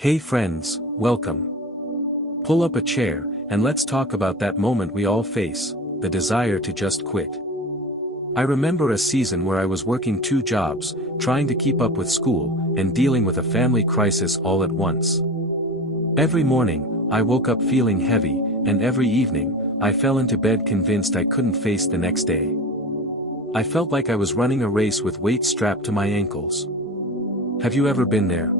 Hey friends, welcome. Pull up a chair, and let's talk about that moment we all face, the desire to just quit. I remember a season where I was working 2 jobs, trying to keep up with school, and dealing with a family crisis all at once. Every morning, I woke up feeling heavy, and every evening, I fell into bed convinced I couldn't face the next day. I felt like I was running a race with weights strapped to my ankles. Have you ever been there?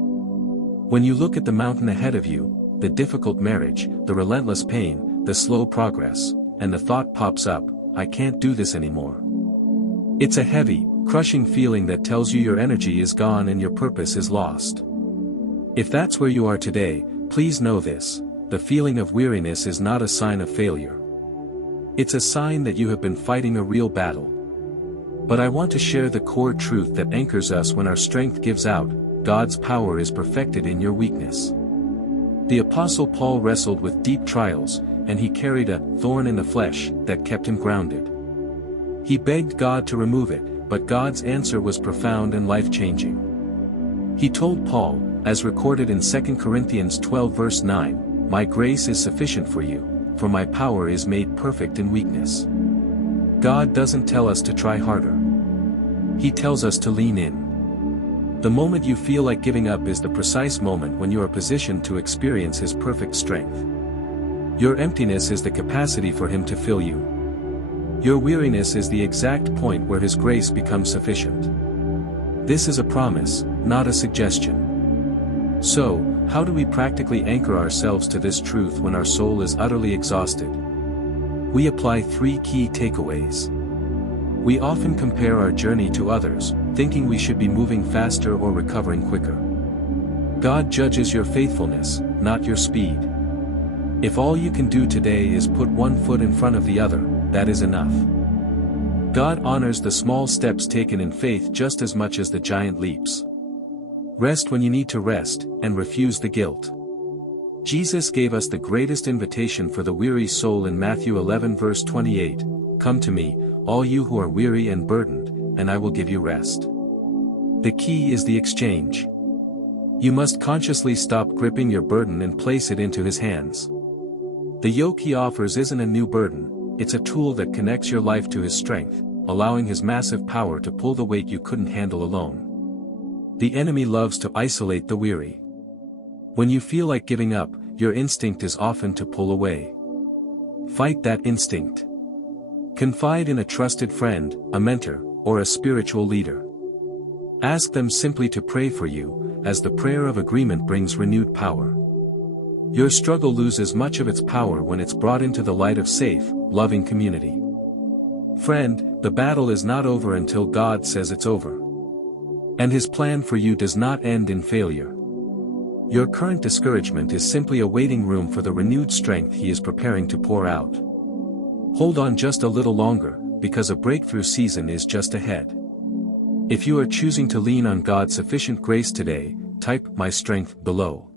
When you look at the mountain ahead of you, the difficult marriage, the relentless pain, the slow progress, and the thought pops up, I can't do this anymore. It's a heavy, crushing feeling that tells you your energy is gone and your purpose is lost. If that's where you are today, please know this, the feeling of weariness is not a sign of failure. It's a sign that you have been fighting a real battle. But I want to share the core truth that anchors us when our strength gives out. God's power is perfected in your weakness. The Apostle Paul wrestled with deep trials, and he carried a thorn in the flesh that kept him grounded. He begged God to remove it, but God's answer was profound and life-changing. He told Paul, as recorded in 2 Corinthians 12 verse 9, "My grace is sufficient for you, for my power is made perfect in weakness." God doesn't tell us to try harder. He tells us to lean in. The moment you feel like giving up is the precise moment when you are positioned to experience His perfect strength. Your emptiness is the capacity for Him to fill you. Your weariness is the exact point where His grace becomes sufficient. This is a promise, not a suggestion. So, how do we practically anchor ourselves to this truth when our soul is utterly exhausted? We apply 3 key takeaways. We often compare our journey to others, thinking we should be moving faster or recovering quicker. God judges your faithfulness, not your speed. If all you can do today is put one foot in front of the other, that is enough. God honors the small steps taken in faith just as much as the giant leaps. Rest when you need to rest, and refuse the guilt. Jesus gave us the greatest invitation for the weary soul in Matthew 11 verse 28, "Come to me, all you who are weary and burdened, and I will give you rest." The key is the exchange. You must consciously stop gripping your burden and place it into His hands. The yoke He offers isn't a new burden, it's a tool that connects your life to His strength, allowing His massive power to pull the weight you couldn't handle alone. The enemy loves to isolate the weary. When you feel like giving up, your instinct is often to pull away. Fight that instinct. Confide in a trusted friend, a mentor, or a spiritual leader. Ask them simply to pray for you, as the prayer of agreement brings renewed power. Your struggle loses much of its power when it's brought into the light of safe, loving community. Friend, the battle is not over until God says it's over. And His plan for you does not end in failure. Your current discouragement is simply a waiting room for the renewed strength He is preparing to pour out. Hold on just a little longer, because a breakthrough season is just ahead. If you are choosing to lean on God's sufficient grace today, type "My strength" below.